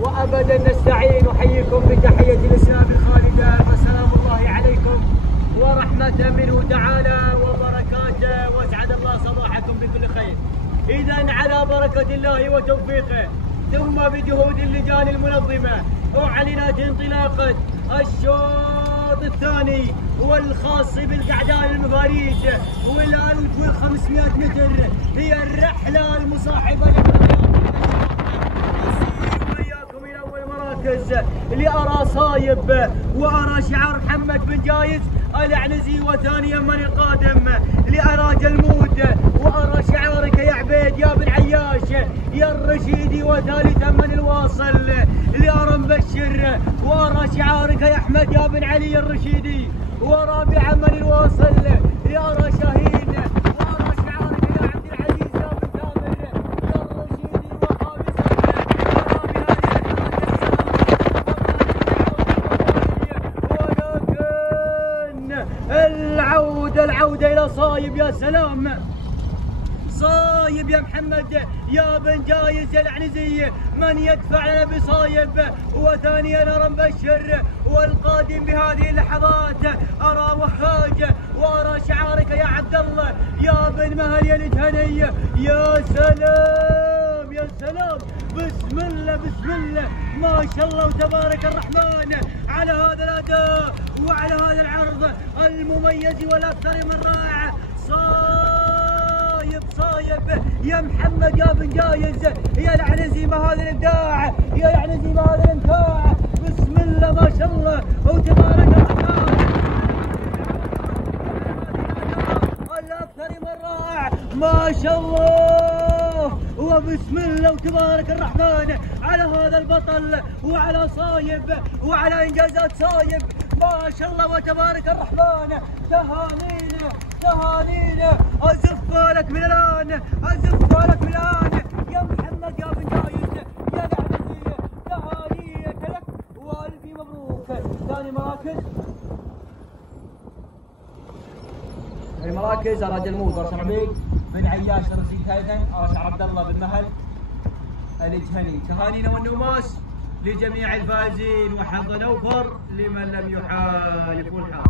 وأبدا نستعين. أحييكم بتحية الإسلام الخالدة، فسلام الله عليكم ورحمة منه تعالى وبركاته، واسعد الله صباحكم بكل خير. إذا على بركة الله وتوفيقه ثم بجهود اللجان المنظمة أعلنت انطلاقة الشوط الثاني والخاص بالقعدان المفاريج وال1500 متر. هي الرحلة المصاحبة وياكم إلى أول مراكز لأرى صايب وأرى شعار محمد بن جايز العنزي، وثانيا من القادم لأرى جلمود وأرى شعارك يا عبيد يا بن عياش يا الرشيدي، وثالثا من الواصل لأرى مبشر وأرى شعارك يا أحمد يا بن علي الرشيدي، ورابعا من الواصل لأرى شاهين وأرى شعارك يا عبد العزيز يا بن تامر يا الرشيدي، وخامسا ولكن العودة إلى صايب. يا سلام صايب يا محمد يا بن جايز يا العنزي، من يدفع لنا بصايب. وثانيا أرى مبشر، والقادم بهذه اللحظات أرى وخاج وأرى شعارك يا عبد الله يا بن مهل يا الجهني. يا سلام يا سلام، بسم الله بسم الله ما شاء الله وتبارك الرحمن على هذا الأداء وعلى هذا العرض المميز والأكثر من رائع. صايب يا محمد يا بن جايز يا العنزي، ما هذا الابداع يا العنزي، ما هذا الامتاع. بسم الله ما شاء الله وتبارك الرحمن الاكثر من رائع، ما شاء الله وبسم الله وتبارك الرحمن على هذا البطل وعلى صايب وعلى انجازات صايب، ما شاء الله وتبارك الرحمن. تهانينا تهانينا، ازف لك من الان، ازف لك من الان يا محمد يا بن جايز يا العنزي، تهانينا لك والف مبروك. ثاني مراكز ارى جلمود ورشا عبيد بن عياش الرشيد، ثالثا ارى عبد الله بن مهل الجهني. تهانينا والنوماس لجميع الفائزين، وحظ اوفر لمن لم يحالفوا الحظ.